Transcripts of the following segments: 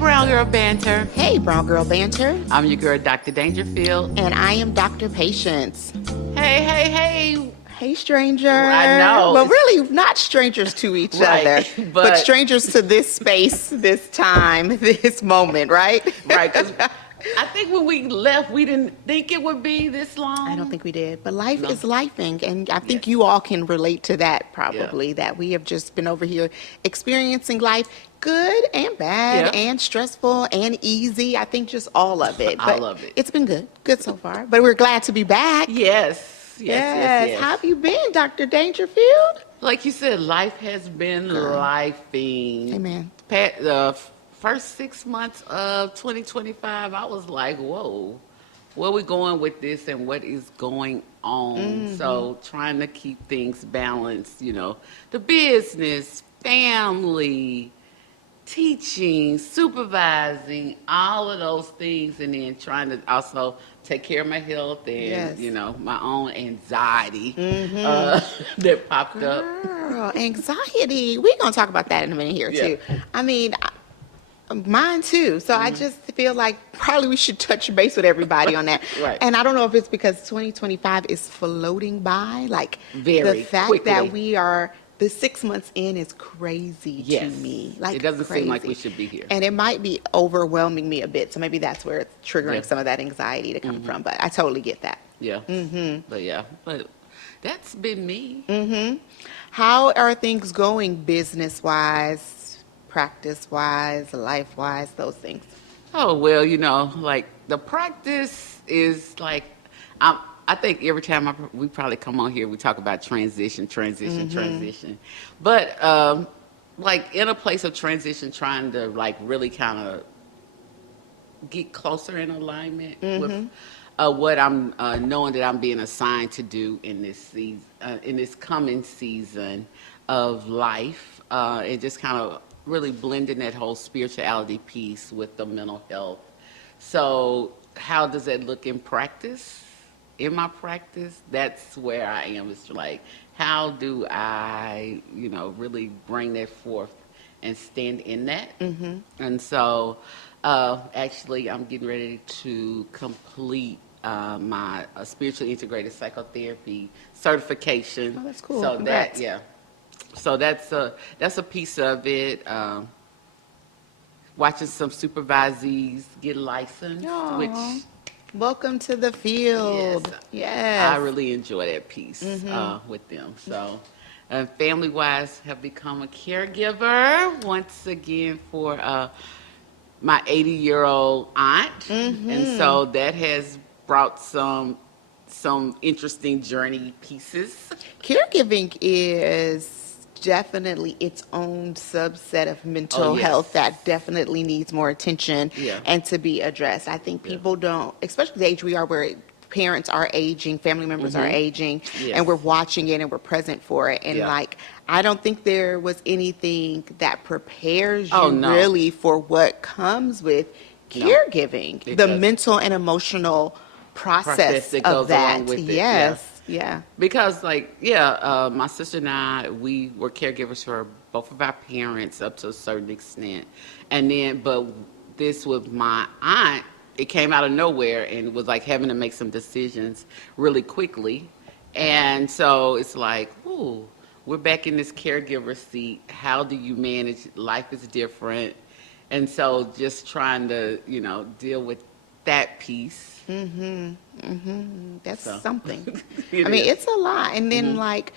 Brown Girl Banter. Hey, Brown Girl Banter. I'm your girl, Dr. Dangerfield. And I am Dr. Patience. Hey. Hey, stranger. I know. Well, really, not strangers to each other, but strangers to this space, this time, this moment, right? Right, because I think when we left, we didn't think it would be this long. I don't think we did, but life is lifing, and I think you all can relate to that probably, that we have just been over here experiencing life, good and bad and stressful and easy. I think just all of it. All of it. It's been good so far, but we're glad to be back. Yes. How have you been, Dr. Dangerfield? Like you said, life has been lifing. Amen. The first 6 months of 2025, I was like, whoa, where are we going with this and what is going on? Mm-hmm. So trying to keep things balanced, the business, family, teaching, supervising, all of those things, and then trying to also take care of my health and, my own anxiety that popped up. Anxiety. We're going to talk about that in a minute here, too. I mean, mine, too. So I just feel like probably we should touch base with everybody on that. Right. And I don't know if it's because 2025 is floating by. Like, very the fact quickly. that we are... The 6 months in is crazy to me. Like, it doesn't seem like we should be here. And it might be overwhelming me a bit. So maybe that's where it's triggering some of that anxiety to come from. But I totally get that. Yeah. But that's been me. How are things going business-wise, practice-wise, life-wise, those things? Oh, well, like the practice is like, I think every time we probably come on here, we talk about transition. But like in a place of transition, trying to like really kind of get closer in alignment with what I'm knowing that I'm being assigned to do in this season, in this coming season of life, and just kind of really blending that whole spirituality piece with the mental health. So how does that look in practice? In my practice, that's where I am. It's like, how do I, really bring that forth and stand in that? And so, actually, I'm getting ready to complete my spiritually integrated psychotherapy certification. Oh, that's cool. So Congrats. So that's a piece of it. Watching some supervisees get licensed, which. Welcome to the field. Yes. I really enjoy that piece with them. So, family-wise, have become a caregiver once again for my 80-year-old aunt. And so that has brought some interesting journey pieces. Caregiving is definitely its own subset of mental health that definitely needs more attention and to be addressed. I think people don't, especially the age we are where parents are aging, family members are aging, and we're watching it and we're present for it. And like, I don't think there was anything that prepares you really for what comes with caregiving, the mental and emotional process that of goes that. along with it. Yeah. Because my sister and I, we were caregivers for both of our parents up to a certain extent. And then, but this with my aunt, it came out of nowhere and was like having to make some decisions really quickly. And so it's like, ooh, we're back in this caregiver seat. How do you manage? Life is different. And so just trying to, deal with that piece. That's something. I mean, it's a lot. And then like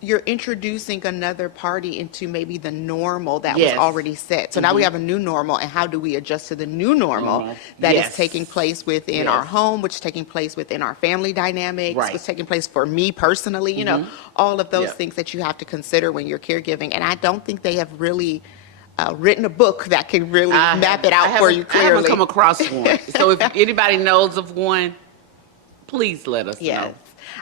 you're introducing another party into maybe the normal that was already set. So now we have a new normal, and how do we adjust to the new normal that is taking place within our home, which is taking place within our family dynamics, what's taking place for me personally, all of those things that you have to consider when you're caregiving. And I don't think they have really written a book that can really map it out for you clearly. I haven't come across one. So if anybody knows of one, please let us know.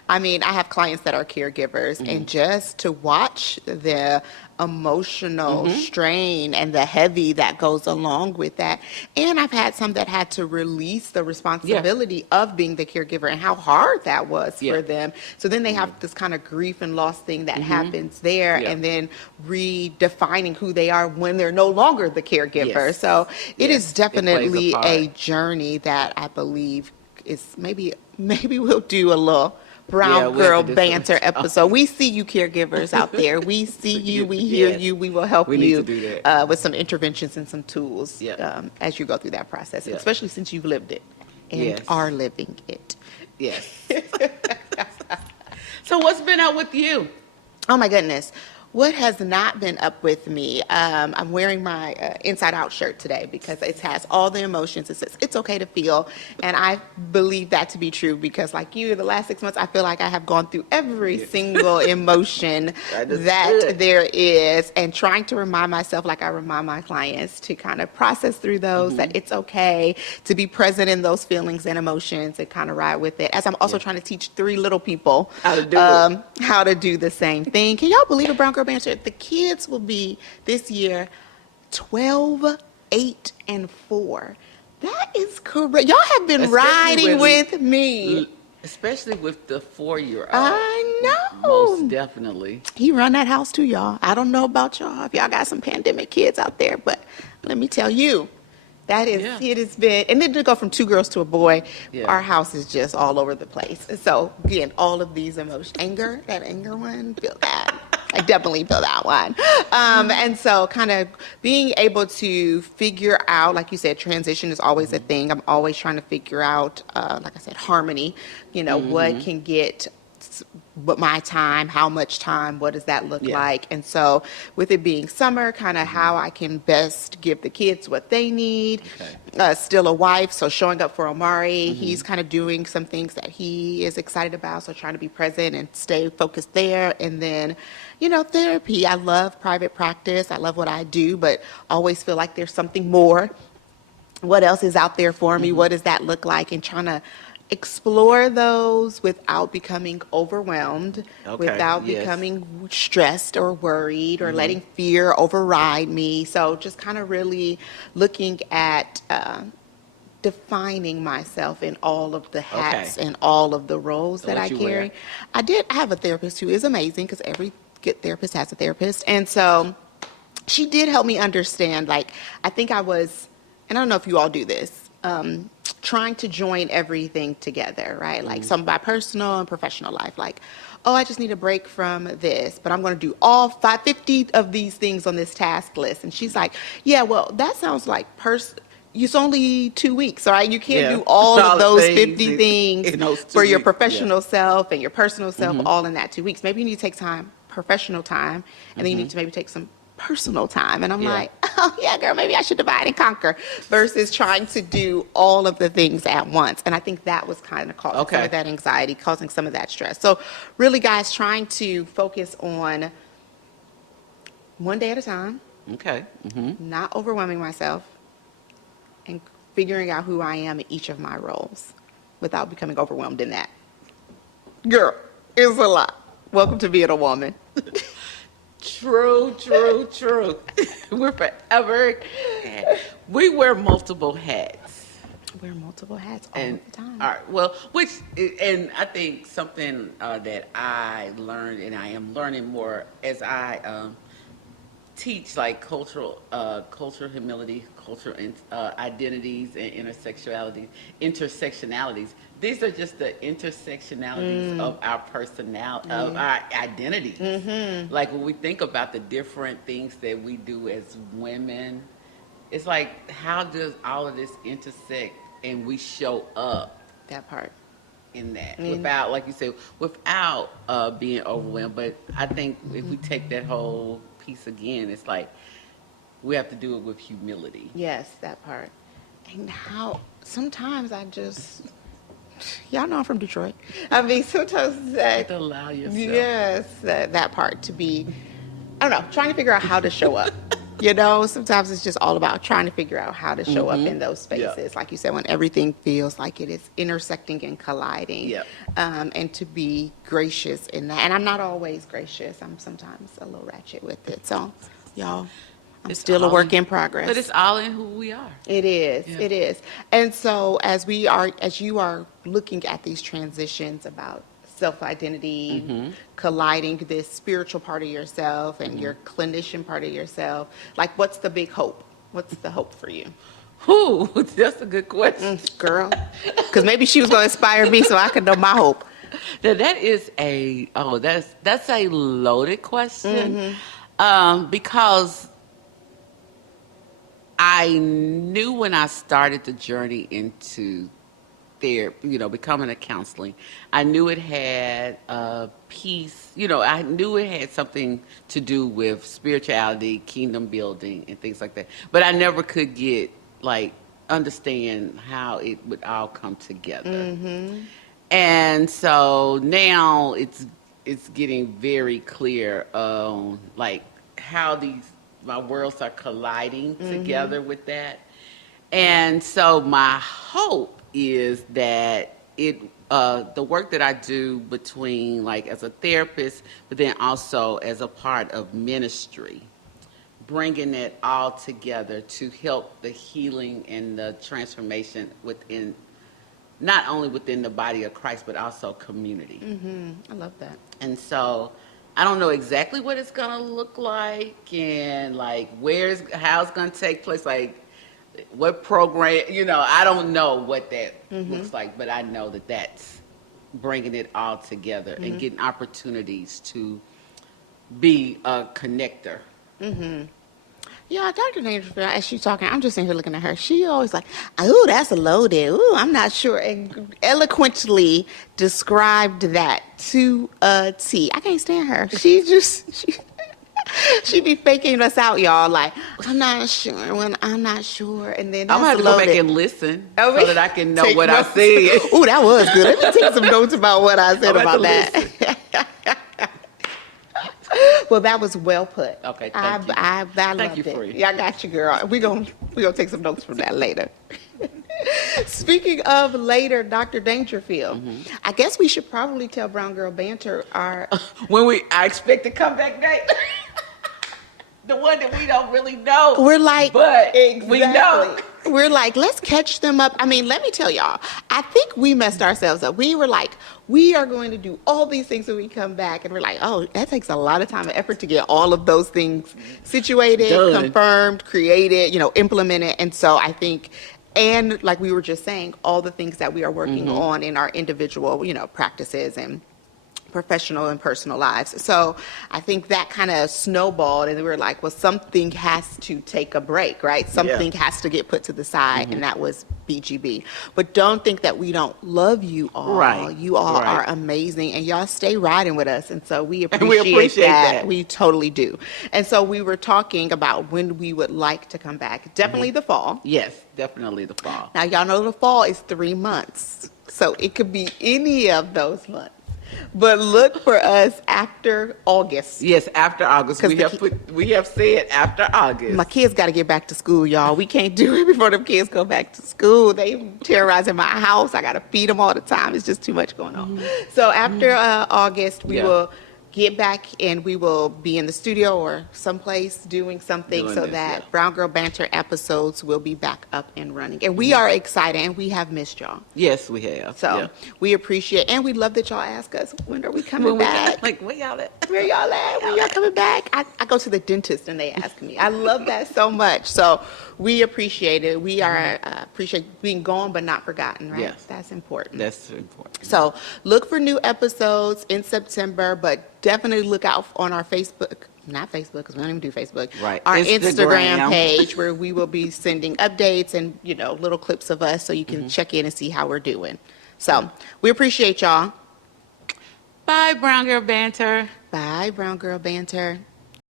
I mean, I have clients that are caregivers, and just to watch the emotional strain and the heavy that goes along with that. And I've had some that had to release the responsibility of being the caregiver and how hard that was for them. So then they have this kind of grief and loss thing that happens there, and then redefining who they are when they're no longer the caregiver. So it is definitely a journey that I believe is maybe we'll do a little brown girl banter episode. We see you caregivers out there. We see you. We hear you. We will help you with some interventions and some tools as you go through that process, especially since you've lived it and are living it. Yes. So what's been up with you? Oh my goodness. What has not been up with me? I'm wearing my Inside Out shirt today because it has all the emotions. It says it's okay to feel, and I believe that to be true because, like you, the last 6 months, I feel like I have gone through every single emotion that there is, and trying to remind myself, like I remind my clients, to kind of process through those, that it's okay to be present in those feelings and emotions and kind of ride with it. As I'm also trying to teach 3 little people how to do the same thing. Can y'all believe it, Brown Girl Banter? The kids will be this year 12, 8, and 4. That is correct. Y'all have been riding with me. Especially with the 4-year-old. I know. Most definitely. He run that house too, y'all. I don't know about y'all, if y'all got some pandemic kids out there, but let me tell you, that is, it has been, and then to go from 2 girls to a boy, our house is just all over the place. So again, all of these emotions, that anger one, feel that. I definitely feel that one. And so kind of being able to figure out, like you said, transition is always a thing. I'm always trying to figure out, like I said, harmony, what can get but my time, how much time, what does that look like? And so with it being summer, kind of how I can best give the kids what they need. Still a wife, so showing up for Omari. He's kind of doing some things that he is excited about, so trying to be present and stay focused there. And then, therapy. I love private practice. I love what I do, but always feel like there's something more. What else is out there for me? What does that look like? And trying to explore those without becoming overwhelmed, without becoming stressed or worried or letting fear override me. So just kind of really looking at defining myself in all of the hats and all of the roles that I carry. I have a therapist who is amazing because every good therapist has a therapist. And so she did help me understand, like, I think I was, and I don't know if you all do this, trying to join everything together, right? Like some of my personal and professional life, like, oh, I just need a break from this, but I'm going to do all 50 of these things on this task list. And she's like, yeah, well, that sounds like it's only 2 weeks, all right? You can't do all of those 50 things for your professional self and your personal self all in that 2 weeks. Maybe you need to take time, professional time, and then you need to maybe take some personal time. And I'm like, oh yeah, girl, maybe I should divide and conquer versus trying to do all of the things at once. And I think that was kind of causing some of that anxiety, causing some of that stress. So really, guys, trying to focus on one day at a time. Not overwhelming myself and figuring out who I am in each of my roles without becoming overwhelmed in that. Girl, it's a lot. Welcome to being a woman. True. We're forever. We wear multiple hats. Wear multiple hats all the time. All right. Well, and I think something that I learned, and I am learning more as I teach, like cultural humility, cultural identities, and intersectionalities. These are just the intersectionalities of our personality, of our identities. Like when we think about the different things that we do as women, it's like, how does all of this intersect and we show up? That part. In that, without, like you said, without being overwhelmed. But I think if we take that whole piece again, it's like we have to do it with humility. Yes, that part. And how sometimes y'all know I'm from Detroit. I mean, sometimes that, allow yourself. yes, that part to be, I don't know, trying to figure out how to show up You know, sometimes it's just all about trying to figure out how to show up in those spaces. Yeah. Like you said, when everything feels like it is intersecting and colliding. Yeah. And to be gracious in that. And I'm not always gracious. I'm sometimes a little ratchet with it. So, y'all, I'm It's still a all work in- in progress. But it's all in who we are. It is. Yeah. It is. And so as you are looking at these transitions about self-identity, colliding this spiritual part of yourself and your clinician part of yourself, like what's the big hope? What's the hope for you? Whew, that's a good question. Girl, because maybe she was going to inspire me so I could know my hope. Now, that's a loaded question. Because I knew when I started the journey into therapy, becoming a counseling, I knew it had a piece, I knew it had something to do with spirituality, kingdom building, and things like that. But I never could understand how it would all come together. And so now it's getting very clear on how my worlds are colliding together with that. And so my hope is that the work that I do between as a therapist, but then also as a part of ministry, bringing it all together to help the healing and the transformation within, not only within the body of Christ, but also community. I love that. And so I don't know exactly what it's going to look like and how it's going to take place, what program, I don't know what that looks like, but I know that that's bringing it all together and getting opportunities to be a connector. Yeah, Dr. Dangerfield, as she's talking, I'm just sitting here looking at her. She always like, ooh, that's a loaded. Ooh, I'm not sure. And eloquently described that to a T. I can't stand her. She be faking us out, y'all. Like, I'm not sure. And then I'm going to have to go back and listen so that I can know Take what I notes. said. Ooh, that was good. Let me take some notes about what I said I'm about gonna have to that. Well, that was well put. Okay, thank you. I Thank loved you, it. Free. Yeah, I got you, girl. We gonna take some notes from that later. Speaking of later, Dr. Dangerfield, I guess we should probably tell Brown Girl Banter our When I expect to come back date. The one that we don't really know. We're like, but exactly. we know. We're like, let's catch them up. I mean, let me tell y'all, I think we messed ourselves up. We were like, we are going to do all these things when we come back. And we're like, oh, that takes a lot of time and effort to get all of those things situated, Done. confirmed, created, implemented. And so I think, and like we were just saying, all the things that we are working on in our individual, practices and professional and personal lives. So I think that kind of snowballed and we were like, well, something has to take a break, right? Something has to get put to the side, and that was BGB. But don't think that we don't love you all. Right. You all Right. are amazing, and y'all stay riding with us, and so we And we appreciate that. We totally do. And so we were talking about when we would like to come back. Definitely the fall. Yes, definitely the fall. Now, y'all know the fall is 3 months, so it could be any of those months. But look for us after August. Yes, after August. 'Cause We have said after August. My kids got to get back to school, y'all. We can't do it before them kids go back to school. They terrorizing my house. I got to feed them all the time. It's just too much going on. So after August, we will get back and we will be in the studio or someplace doing something that Brown Girl Banter episodes will be back up and running. And we are excited and we have missed y'all. Yes, we have. So we appreciate, and we love that y'all ask us, when are we coming back? Where y'all at? Where y'all at? When y'all coming back? I go to the dentist and they ask me. I love that so much. So we appreciate it. We are appreciate being gone but not forgotten, right? Yes. That's important. That's important. So look for new episodes in September, but definitely look out on our Facebook, not Facebook, because we don't even do Facebook. Right. Our Instagram. Instagram page where we will be sending updates and, little clips of us so you can check in and see how we're doing. So we appreciate y'all. Bye, Brown Girl Banter. Bye, Brown Girl Banter.